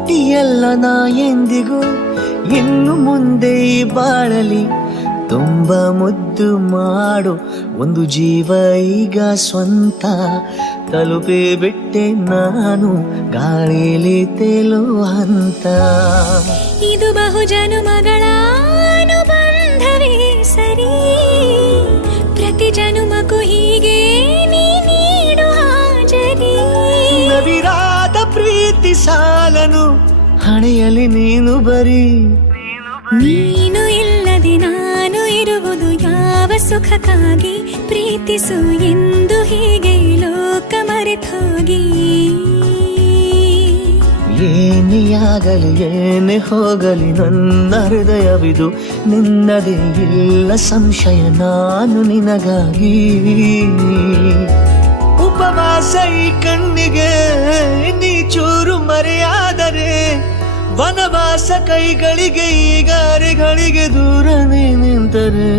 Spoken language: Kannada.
ಒಂಟಿಯಲ್ಲ ನಾ ಎಂದಿಗೂ, ಇನ್ನು ಮುಂದೆ ಬಾಳಲಿ ತುಂಬ ಮುದ್ದು ಮಾಡು ಒಂದು ಜೀವ ಈಗ ಸ್ವಂತ. ತಲುಪಿ ಬಿಟ್ಟೆ ನಾನು ಗಾಳಿಲಿ ತೇಲೋ ಹಂತ. ಇದು ಬಹು ಜನುಮಗಳ ಅನುಬಂಧವೇ ಸರಿ, ಪ್ರತಿ ಜನುಮಕ್ಕೂ ಹೀಗೆ ನೀ ನೀಡು ಹಾಜರಿ. ನವಿರಾದ ಪ್ರೀತಿ ಸಾಲನು ಹಣೆಯಲ್ಲಿ ನೀನು ಬರೀ. ನೀನು ಇಲ್ಲದೆ ನಾನು ಇರುವುದು ಯಾವ ಸುಖಕ್ಕಾಗಿ, ಪ್ರೀತಿಸು ಎಂದು ಹೀಗೆ ಲೋಕ ಮರೆತೋಗಿ. ಏನೇ ಆಗಲಿ ಏನೇ ಹೋಗಲಿ ನನ್ನ ಹೃದಯವಿದು ನಿನ್ನದೇ, ಇಲ್ಲ ಸಂಶಯ ನಾನು ನಿನಗಾಗಿ. ಉಪವಾಸ ಈ ಕಣ್ಣಿಗೆ ನೀ ಚೂರು ಮರೆಯಾದರೆ, ವನವಾಸ ಕೈಗಳಿಗೆ ಈಗ ಅರೆಗಳಿಗೆ ದೂರ ನೀ ನಿಂತರೆ.